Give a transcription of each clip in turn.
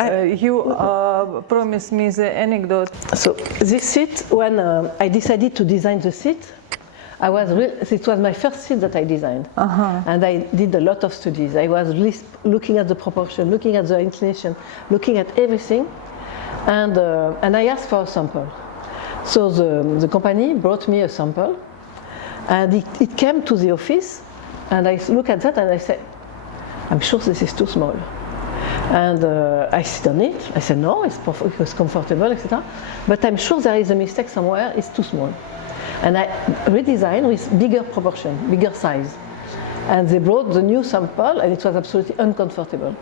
You promised me the anecdote. So this seat, when I decided to design the seat, it was my first seat that I designed, and I did a lot of studies. I was looking at the proportion, looking at the inclination, looking at everything, and I asked for a sample. So the company brought me a sample, and it came to the office, and I look at that and I said, I'm sure this is too small. And I sit on it. I said, no, it was comfortable, etc. But I'm sure there is a mistake somewhere. It's too small. And I redesigned with bigger proportion, bigger size. And they brought the new sample, and it was absolutely uncomfortable.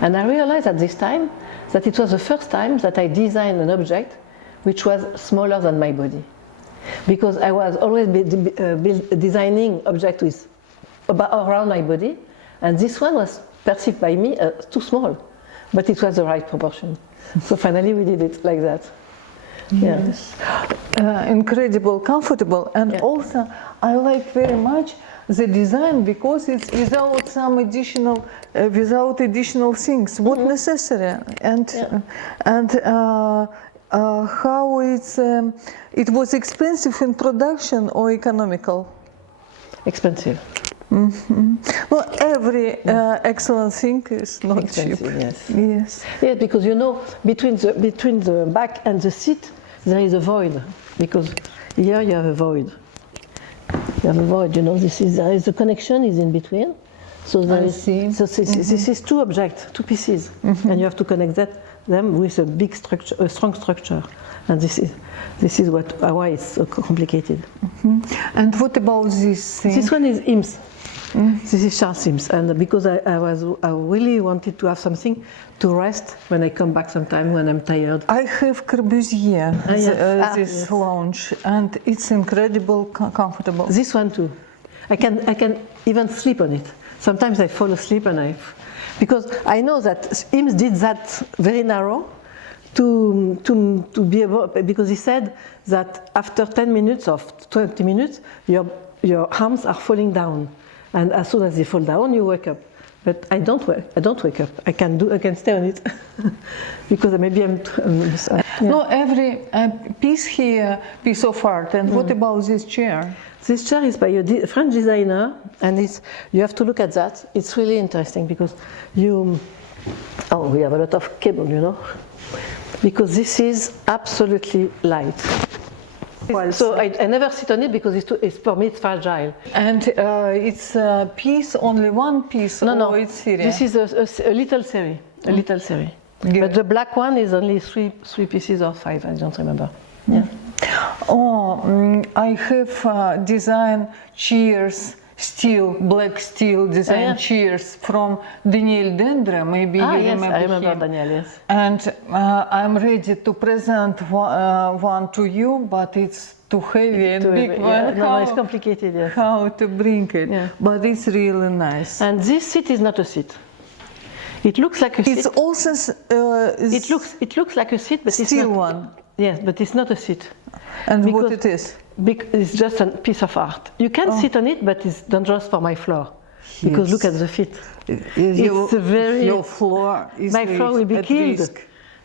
And I realized at this time that it was the first time that I designed an object which was smaller than my body. Because I was always designing objects with around my body, and this one was perceived by me as too small, but it was the right proportion. So finally we did it like that. Yes. Incredible, comfortable, and also I like very much the design because it's without some additional, without additional things. What necessary and how it was expensive in production or economical? Expensive. Well, every excellent thing is not cheap. Yes, because you know, between the back and the seat, there is a void. Because here you have a void. You have a void. You know, there is a connection is in between. So this is two objects, two pieces, and you have to connect them with a big structure, a strong structure. And this is why it's so complicated. And what about this thing? This one is IMS. This is Charles Sims, and because I really wanted to have something to rest when I come back sometime when I'm tired. I have Corbusier, this lounge, and it's incredible comfortable. This one too. I can even sleep on it. Sometimes I fall asleep because I know that Ims did that very narrow to be able, because he said that after 10 minutes or 20 minutes your arms are falling down. And as soon as they fall down, you wake up. But I don't wake up. I can stay on it because maybe I'm. No, every piece here, piece of art. And what about this chair? This chair is by a French designer, and you have to look at that. It's really interesting because we have a lot of cable, you know, because this is absolutely light. So I never sit on it because for me it's fragile. And it's a piece, only one piece? No, it's series? This is a little series. A little series. But the black one is only three pieces or 5, I don't remember. Yeah. I have designed chairs, black steel design chairs from Daniel Dendre, maybe you remember I remember him. Daniel, yes. And I'm ready to present one to you, but it's too heavy and big one. No, it's complicated, yes. How to bring it, but it's really nice. And this seat is not a seat. It looks like a seat. It's also... it looks like a seat, but it's not. Steel one. Yes, but it's not a seat. And what it is? It's just a piece of art. You can sit on it, but it's dangerous for my floor. Yes. Because look at the feet. Your floor is my floor will be killed. Risk.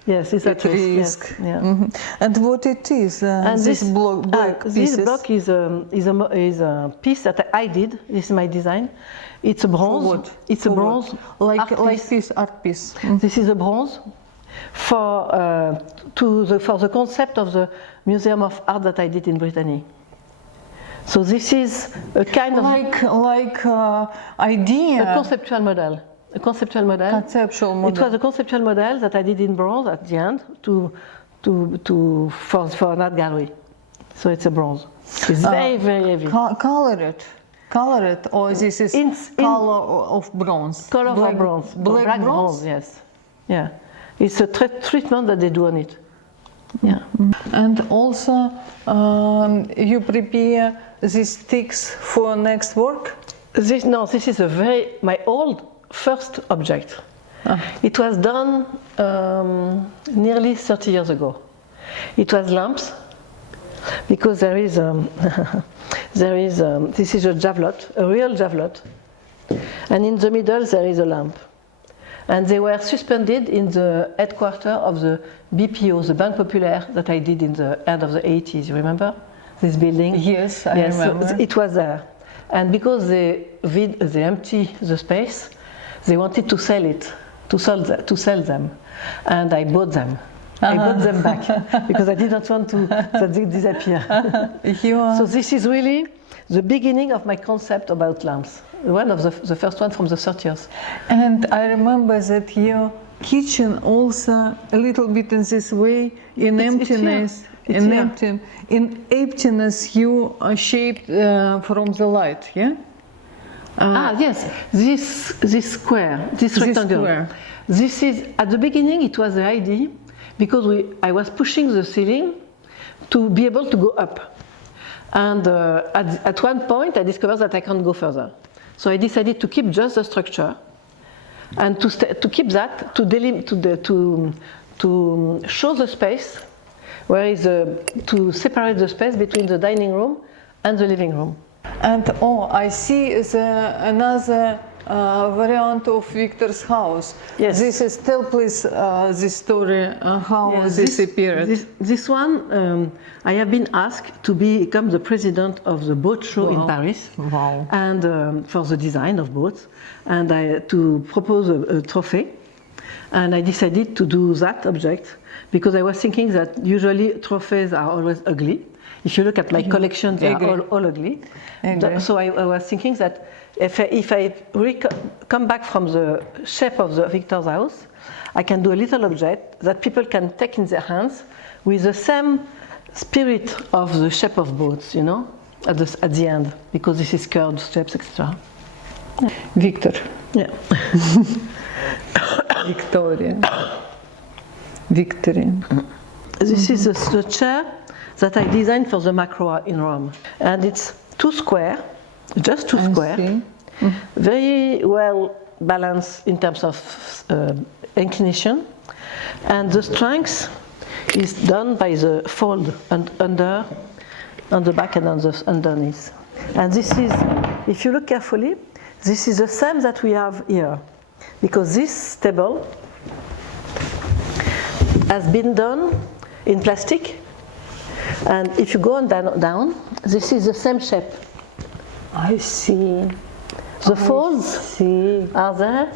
Yes, it's at risk. Yes. Yeah. And what it is? And this black this block is a piece that I did. This is my design. It's a bronze. For what? It's a bronze. Like this art piece. This is a bronze for the concept of the Museum of Art that I did in Brittany. So this is a kind of idea. A conceptual model. A conceptual model. Conceptual model. It was a conceptual model that I did in bronze at the end for an art gallery. So it's a bronze. It's very, very heavy. Color it, or this is color of bronze. Color of bronze. Black bronze? Yes. Yeah. It's a treatment that they do on it. Yeah. And also, you prepare these sticks for next work? This is my old first object. It was done nearly 30 years ago. It was lamps, because there is this is a javelot, a real javelot, and in the middle there is a lamp. And they were suspended in the headquarters of the BPO, the Banque Populaire, that I did in the end of the 80s. You remember this building? Yes, I remember. So it was there. And because they empty the space, they wanted to sell it, to sell them. And I bought them. I bought them back because I didn't want that they disappear. So this is really the beginning of my concept about lamps. One of the first one from the 30s. And I remember that your kitchen also a little bit in this way, in emptiness, in emptiness you are shaped from the light, yeah? Yes, this square, this rectangle. Square. This is, at the beginning it was the idea because I was pushing the ceiling to be able to go up. And at one point I discovered that I can't go further. So I decided to keep just the structure and to keep that, to show the space, to separate the space between the dining room and the living room. And I see another variant of Victor's house. Yes. This is, tell please this story, how this appeared. This one, I have been asked to become the president of the boat show in Paris. Wow. And for the design of boats, and to propose a trophy. And I decided to do that object because I was thinking that usually trophies are always ugly. If you look at my collection, they are all ugly. So I was thinking that if I come back from the shape of the Victor's house, I can do a little object that people can take in their hands with the same spirit of the shape of boats, you know, at the end, because this is curved shapes, etc. Victor. Yeah. Victoria. Victory. This is the chair that I designed for the Macro in Rome. And it's two square, just two square, very well balanced in terms of inclination. And the strength is done by the fold on the back and underneath. And this is, if you look carefully, this is the same that we have here. Because this table has been done in plastic. And if you go on down, this is the same shape. I see. The folds are there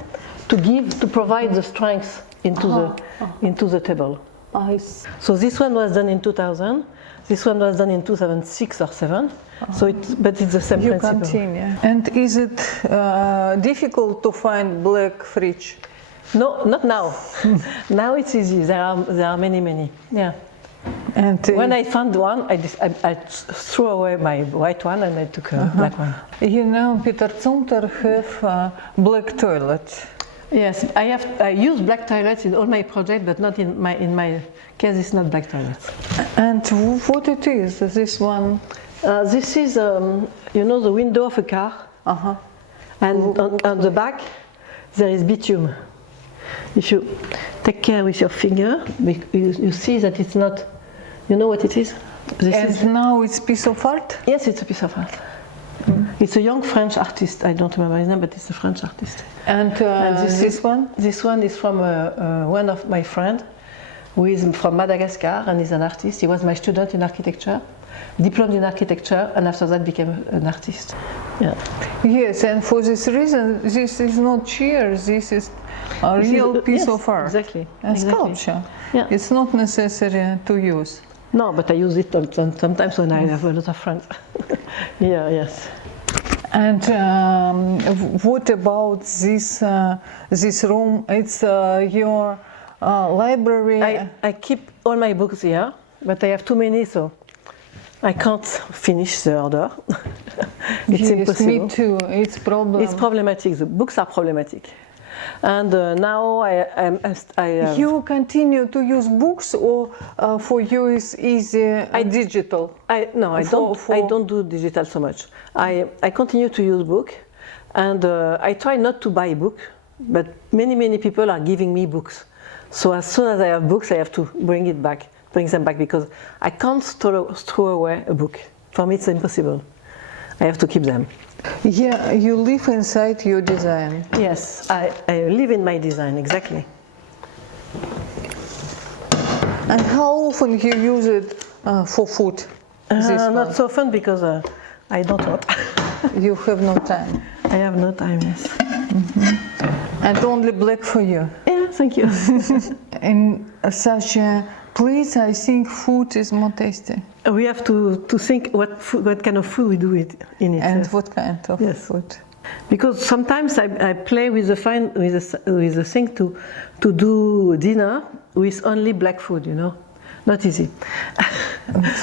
to provide the strength into the table. I see. So this one was done in 2000. This one was done in 2006 or 7. But it's the same principle. Continue. And is it difficult to find black fridge? No, not now. Now it's easy. There are many. Yeah. And when I found one, I threw away my white one and I took a black one. You know, Peter Zumthor have black toilet. Yes, I use black toilets in all my projects, but not in my case. It's not black toilets. And what it is? This one? This is you know, the window of a car. And on the back there is bitumen. If you take care with your finger, you see that it's not. You know what it is? Now it's a piece of art? Yes, it's a piece of art. It's a young French artist. I don't remember his name, but it's a French artist. And this one? This one is from one of my friends, who is from Madagascar and is an artist. He was my student in architecture, diplomed in architecture, and after that became an artist. Yeah. Yes, and for this reason, this is not chair. This is a real piece of art. Exactly. A sculpture. Yeah. It's not necessary to use. No, but I use it sometimes when I have a lot of friends. Yeah, yes. And what about this room? It's your library? I keep all my books here, but I have too many, so I can't finish the order. It's impossible. Me too. It's problematic. The books are problematic. And now You continue to use books, or for you is easy digital? I don't do digital so much. I continue to use book, and I try not to buy book, but many people are giving me books. So as soon as I have books, I have to bring them back because I can't throw away a book. For me, it's impossible. I have to keep them. Yeah, you live inside your design. Yes, I live in my design, exactly. And how often you use it for food? Not so often because I don't want. You have no time. I have no time, yes. And only black for you. Yeah, thank you. In such a place, I think food is more tasty. We have to think what kind of food we do in it. And yes. what kind of Yes. food? Because sometimes I play with the thing to do dinner with only black food, you know, not easy.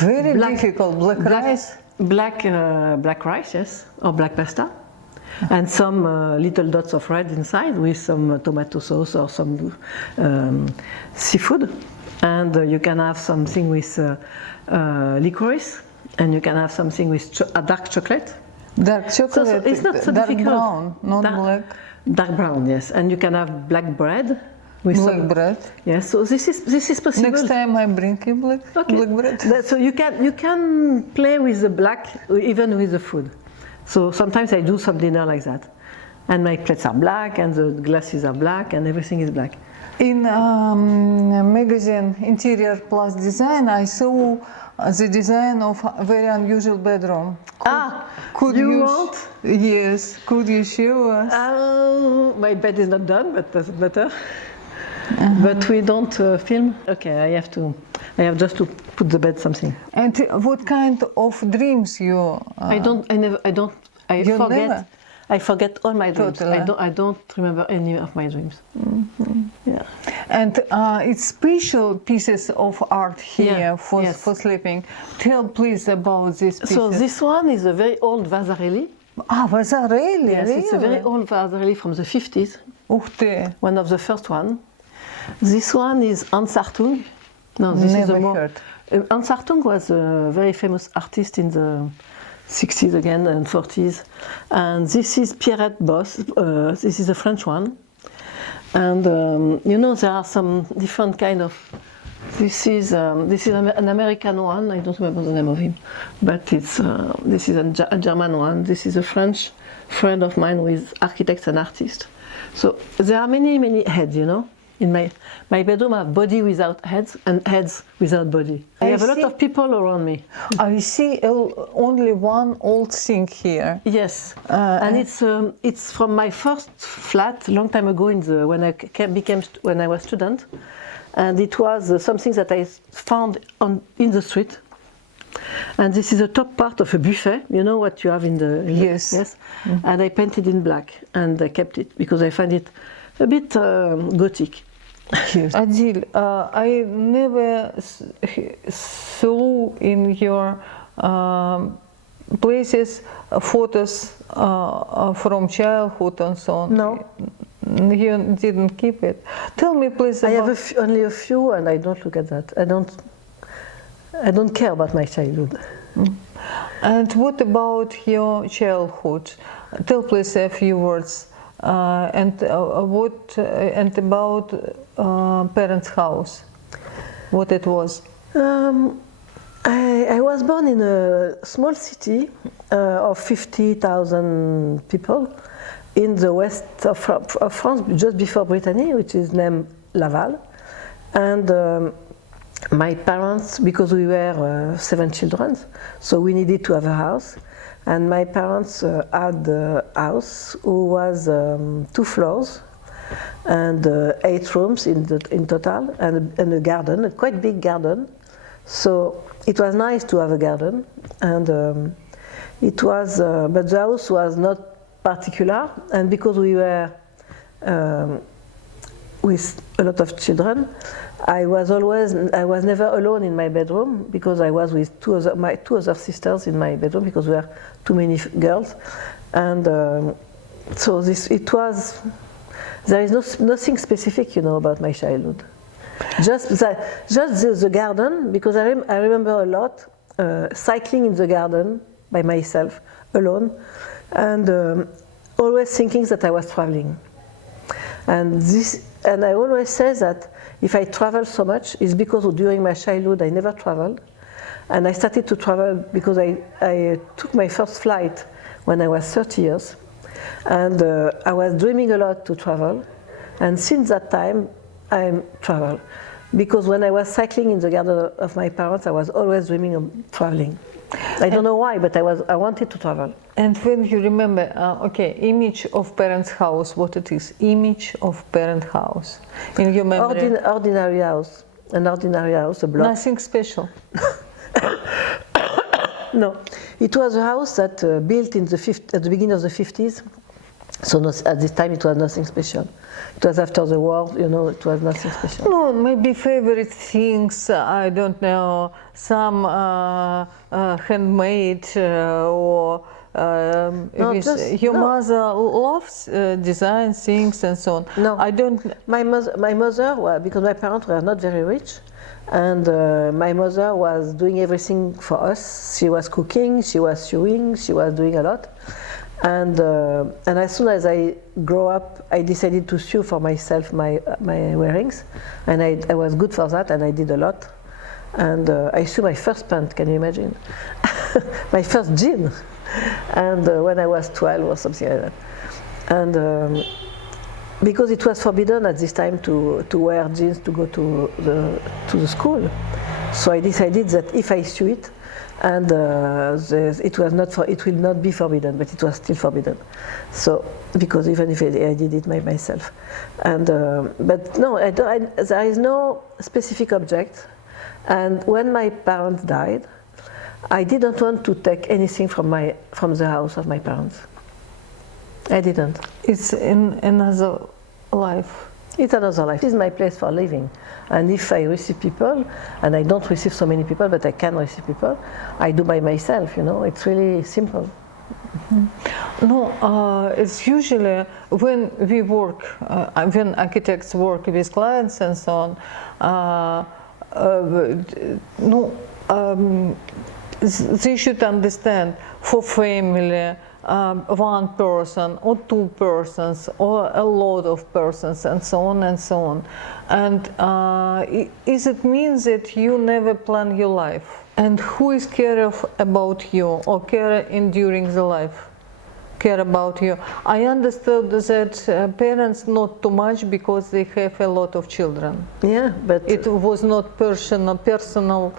Very difficult. Black rice. Black rice, yes, or black pasta, and some little dots of red inside with some tomato sauce or some seafood, and you can have something with licorice, and you can have something with dark chocolate. Dark chocolate. So it's not so dark difficult. brown, not black. Dark brown, yes, and you can have black bread. With Black some, bread. yes, so this is possible. Next time I bring you black bread. So you can play with the black even with the food. So sometimes I do some dinner like that, and my plates are black, and the glasses are black, and everything is black. In magazine Interior Plus Design, I saw the design of a very unusual bedroom. Could you want? Yes. Could you show us? My bed is not done, but doesn't matter. But we don't film. Okay, I have just to put the bed something. And what kind of dreams you? I forget. Never? I forget all my dreams. Totally. I don't remember any of my dreams. Yeah. And it's special pieces of art here for sleeping. Tell please about this piece. So this one is a very old Vasarely. Vasarely? Yes, really? it's a very old Vasarely from the 50s. One of the first one. This one is Hans Hartung. No, this is a more. Hans Hartung was a very famous artist in the 60s again and 40s. And this is Pierrette Boss. This is a French one. And you know, there are some different kind of. This is an American one. I don't remember the name of him, but this is a German one. This is a French friend of mine who is architect and artist. So there are many heads, you know. In my bedroom, I have body without heads and heads without body. I have a lot of people around me. I see only one old sink here. Yes, and it's from my first flat long time ago when I was student, and it was something that I found in the street. And this is the top part of a buffet. You know what you have in the yes. Mm-hmm. And I painted in black, and I kept it because I find it a bit gothic. Yes. Adil, I never saw in your places photos from childhood and so on. No. You didn't keep it. Tell me please about... I have only a few, and I don't look at that. I don't care about my childhood. And what about your childhood? Tell please a few words. And about parents' house, what it was? I was born in a small city of 50,000 people in the west of France, just before Brittany, which is named Laval. And my parents, because we were 7 children, so we needed to have a house. And my parents had a house who was 2 floors and 8 rooms in total, and a garden, a quite big garden. So it was nice to have a garden, and it was, but the house was not particular, and because we were with a lot of children, I was never alone in my bedroom because I was with my two other sisters in my bedroom because we were too many girls, and so there is nothing specific, you know, about my childhood. Just the garden, because I remember a lot cycling in the garden by myself alone, and always thinking that I was traveling. And I always say that if I travel so much, it's because during my childhood I never traveled, And I started to travel because I took my first flight when I was 30 years. And I was dreaming a lot to travel. And since that time, I travel. Because when I was cycling in the garden of my parents, I was always dreaming of traveling. I don't know why, but I wanted to travel. And when you remember, image of parents' house, what it is? Image of parent house in your memory? Ordinary house, an ordinary house, a block. Nothing special. No, it was a house that built at the beginning of the 50s. So at this time it was nothing special. It was after the war, you know, it was nothing special. No, maybe favorite things, I don't know, some handmade or your mother loves design things and so on. No, I don't. My mother, because my parents were not very rich, and my mother was doing everything for us. She was cooking, she was sewing, she was doing a lot. And as soon as I grew up, I decided to sew for myself my wearings, and I was good for that, and I did a lot. And I sewed my first pant, can you imagine? My first jean, and when I was 12 or something like that. And because it was forbidden at this time to wear jeans to go to the school, so I decided that if I sew it, and it will not be forbidden, but it was still forbidden. So because even if I did it myself, and but no, there is no specific object. And when my parents died, I didn't want to take anything from the house of my parents. I didn't. It's in another life. It's another life. This is my place for living. And if I receive people, and I don't receive so many people, but I can receive people, I do by myself, you know, it's really simple. Mm-hmm. No, it's usually when we work, when architects work with clients and so on, they should understand for family, one person or two persons or a lot of persons and so on and so on. And is it means that you never plan your life? And who is care about you or care during the life? Care about you. I understood that parents not too much because they have a lot of children. Yeah, but it was not personal.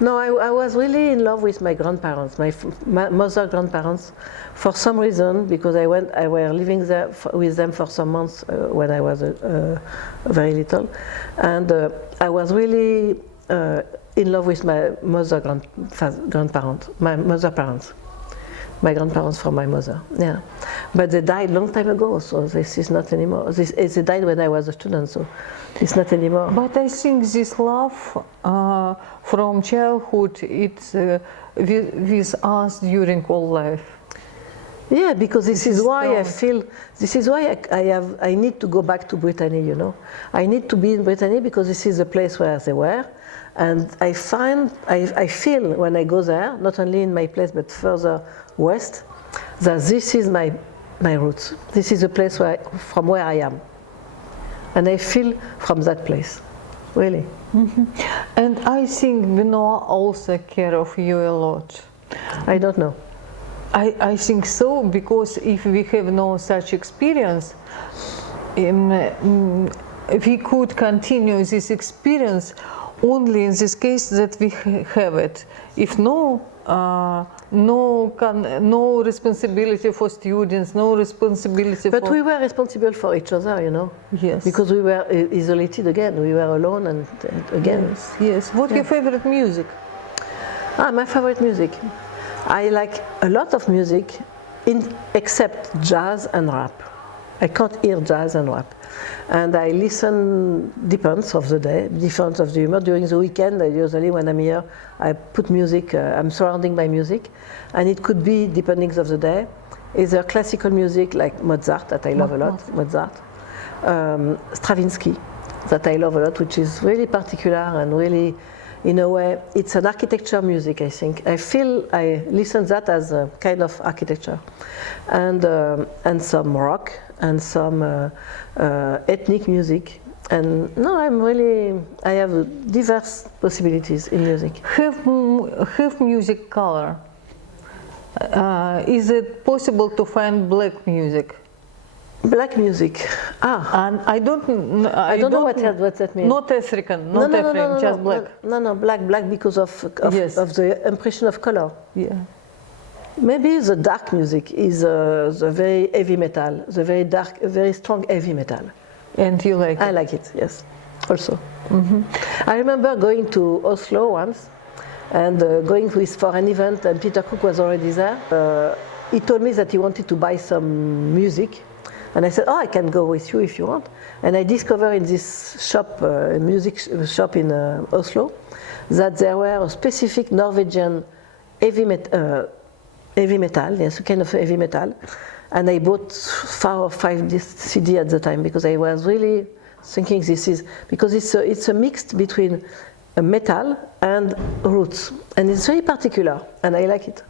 No, I was really in love with my grandparents, my mother grandparents, for some reason, because I were living there with them for some months when I was very little, and I was really in love with my mother grandparents, my mother parents, my grandparents from my mother. Yeah, but they died long time ago, so this is not anymore. They died when I was a student, so it's not anymore. But I think this love from childhood, it's with us during all life. Yeah, because this is why I feel. This is why I need to go back to Brittany. You know, I need to be in Brittany because this is the place where they were, and I feel when I go there, not only in my place but further west, that this is my roots. This is the place from where I am. And I feel from that place, really. Mm-hmm. And I think Benoit also care of you a lot. I don't know. I think so, because if we have no such experience, we could continue this experience only in this case that we have it. If no, no responsibility for students, no responsibility But we were responsible for each other, you know. Yes. Because we were isolated again. We were alone and again. Yes, yes. What's your favorite music? My favorite music. I like a lot of music, except jazz and rap. I can't hear jazz and rap. And I listen, depends of the day, depends of the humor. During the weekend, usually when I'm here, I put music, I'm surrounded by music. And it could be, depending of the day, either classical music like Mozart, that I love a lot, Mozart. Stravinsky, that I love a lot, which is really particular and really, in a way, it's an architecture music, I think. I feel I listen that as a kind of architecture. And some rock and some ethnic music And no, I have diverse possibilities in music. Have music color. Is it possible to find black music? Black music. And I don't know what that means. Not African, not African, just black. No, black because of Yes. the impression of color. Yeah. Maybe the dark music is the very heavy metal, the very dark, very strong heavy metal. And you like I it? like it, yes, also. I remember going to Oslo once and going for an event, and Peter Cook was already there. He told me that he wanted to buy some music, and I said, oh, I can go with you if you want. And I discovered in this shop, music shop in Oslo, that there were a specific Norwegian heavy metal, yes, a kind of heavy metal. And I bought 4 or 5 CD at the time because I was really thinking because it's a mix between a metal and roots, and it's very particular, and I like it.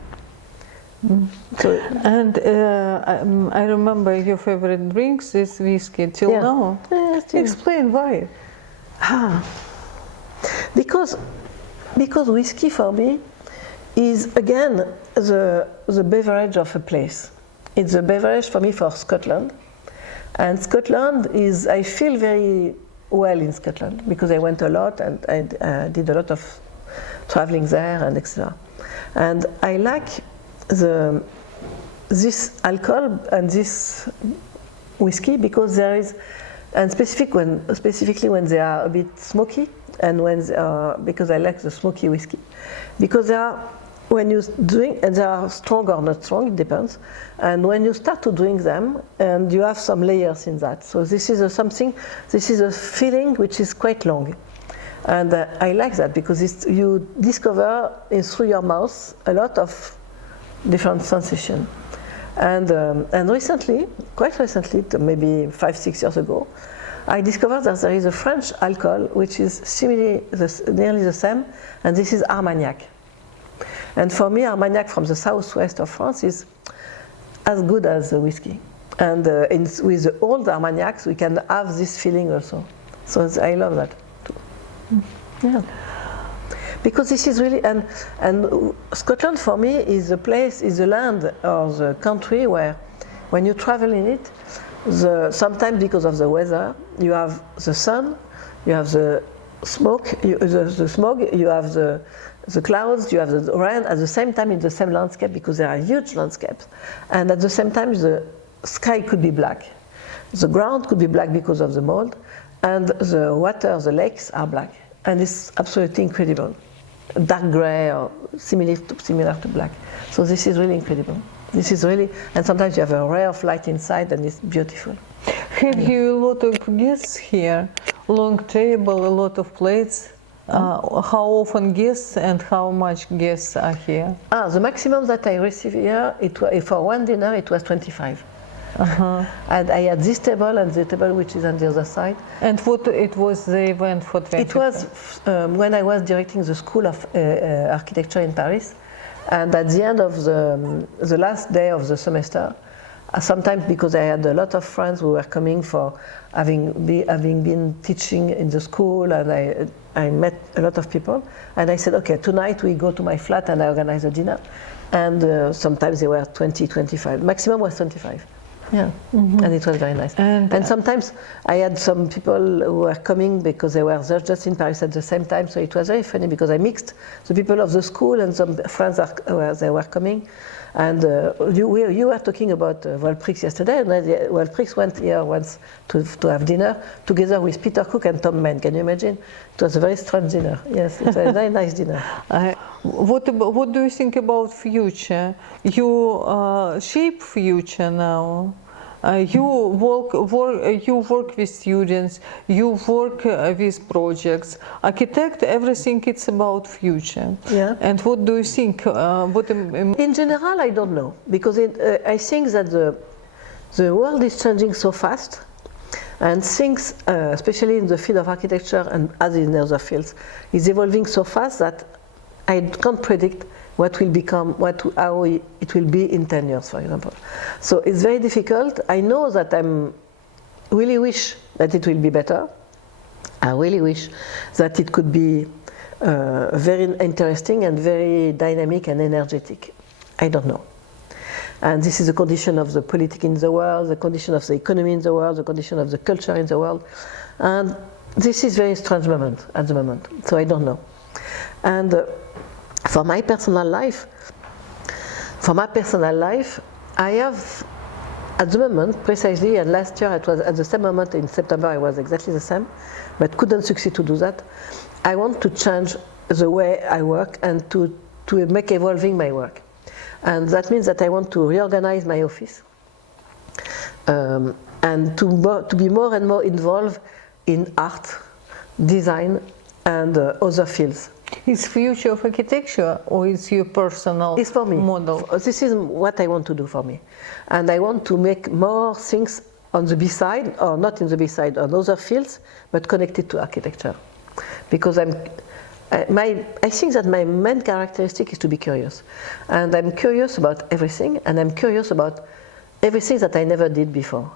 So, and I remember your favorite drinks is whiskey till now. Explain why. Because whiskey for me is again the beverage of a place. It's a beverage for me for Scotland, and Scotland is, I feel very well in Scotland because I went a lot and I did a lot of traveling there and etc. And I like this alcohol and this whiskey because there is, and specifically when they are a bit smoky, and when because I like the smoky whiskey, because they are, when you drink, and they are strong or not strong, it depends. And when you start to drink them, and you have some layers in that. So this is a feeling which is quite long. And I like that because you discover through your mouth a lot of different sensations. And recently, quite recently, maybe 5-6 years ago, I discovered that there is a French alcohol which is nearly the same, and this is Armagnac. And for me, Armagnac from the southwest of France is as good as the whiskey. And with the old Armagnacs, we can have this feeling also. So I love that too. Yeah. Because this is really, and Scotland for me is a place, is a land or the country where when you travel in it, sometimes because of the weather, you have the sun, you have the smoke, the smog, you have the clouds, you have the rain at the same time in the same landscape because there are huge landscapes. And at the same time, the sky could be black. The ground could be black because of the mold, and the water, the lakes are black. And it's absolutely incredible. Dark gray or similar to black. So this is really incredible. This is really, and sometimes you have a ray of light inside and it's beautiful. Have you a lot of guests here? Long table, a lot of plates. How often guests and how much guests are here? The maximum that I received here, for one dinner, it was 25. And I had this table and the table which is on the other side. And what it was the event for 25? It was when I was directing the School of Architecture in Paris, and at the end of the last day of the semester, sometimes because I had a lot of friends who were coming for having been teaching in the school, and I met a lot of people, and I said, okay, tonight we go to my flat and I organize a dinner, and sometimes they were 20, 25, maximum was 25. Yeah, and it was very nice. And sometimes I had some people who were coming because they were just in Paris at the same time, so it was very funny because I mixed the people of the school and some friends they were coming. And you were talking about Volprix yesterday, and Volprix went here once to have dinner together with Peter Cook and Tom Mann. Can you imagine? It was a very strange dinner. Yes, it was a very nice dinner. What do you think about future? You shape future now. You work with students. You work with projects. Architect, everything it's about future. Yeah. And what do you think? In general, I don't know, because I think that the world is changing so fast, and things, especially in the field of architecture and as in other fields, is evolving so fast that I can't predict what will become, how it will be in 10 years, for example. So it's very difficult. I know that I really wish that it will be better, I really wish that it could be very interesting and very dynamic and energetic. I don't know. And this is the condition of the politics in the world, the condition of the economy in the world, the condition of the culture in the world. And this is a very strange moment at the moment, so I don't know. And for my personal life, I have, at the moment, precisely, and last year it was at the same moment in September, I was exactly the same, but couldn't succeed to do that. I want to change the way I work and to make evolving my work. And that means that I want to reorganize my office and to be more and more involved in art, design, and other fields. Is future of architecture or is your personal It's for me. model? This is what I want to do for me. And I want to make more things on the B-side, or not in the B-side, on other fields, but connected to architecture. Because I think that my main characteristic is to be curious. And I'm curious about everything, and I'm curious about everything that I never did before.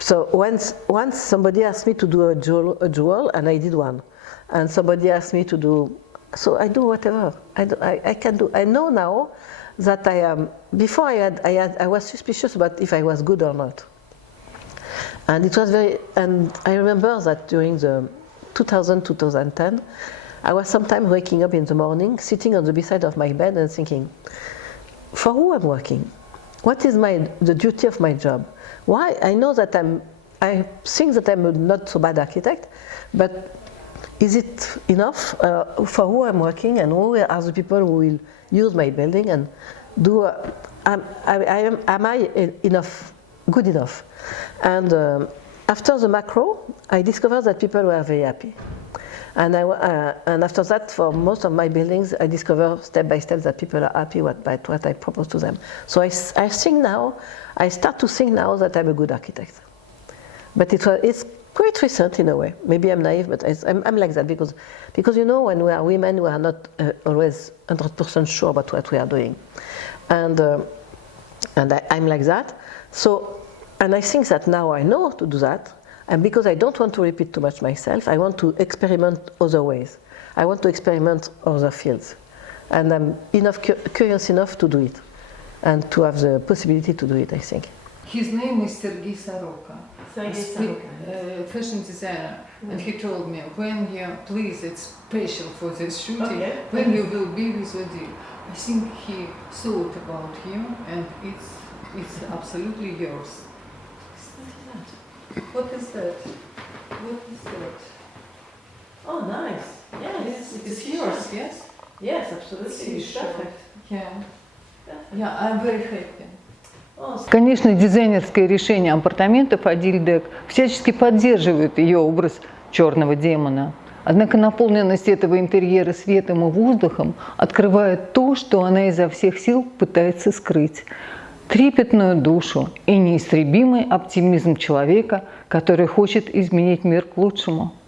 So once somebody asked me to do a jewel, and I did one. And somebody asked me to do, so I do whatever. I can do. I know now that I am, before I was suspicious about if I was good or not. And it was and I remember that during the 2010, I was sometimes waking up in the morning, sitting on the beside of my bed and thinking, for who I'm working? What is the duty of my job? Why? I know that I think that I'm a not so bad architect, but is it enough for who I'm working and who are the people who will use my building and am I good enough? And after the macro, I discovered that people were very happy. And after that, for most of my buildings, I discover step by step that people are happy by what I propose to them. So I start to think now that I'm a good architect. But it's quite recent in a way. Maybe I'm naive, but I'm like that because you know, when we are women, we are not always 100% sure about what we are doing. And I'm like that. So, and I think that now I know to do that. And because I don't want to repeat too much myself, I want to experiment other ways. I want to experiment other fields. And I'm curious enough to do it and to have the possibility to do it, I think. His name is Sergei Soroka, Sergei fashion designer. And he told me, please, it's special for this shooting, Okay. when you will be with Odile. I think he thought about you and it's absolutely yours. What is that? What is that? Oh, nice. Yes, It's yours, yes? Yes, absolutely. It's perfect. Yeah, I'm very happy. Oh, Конечно, дизайнерское решение апартаментов Odile Decq всячески поддерживает ее образ черного демона. Однако наполненность этого интерьера светом и воздухом открывает то, что она изо всех сил пытается скрыть. Трепетную душу и неистребимый оптимизм человека, который хочет изменить мир к лучшему.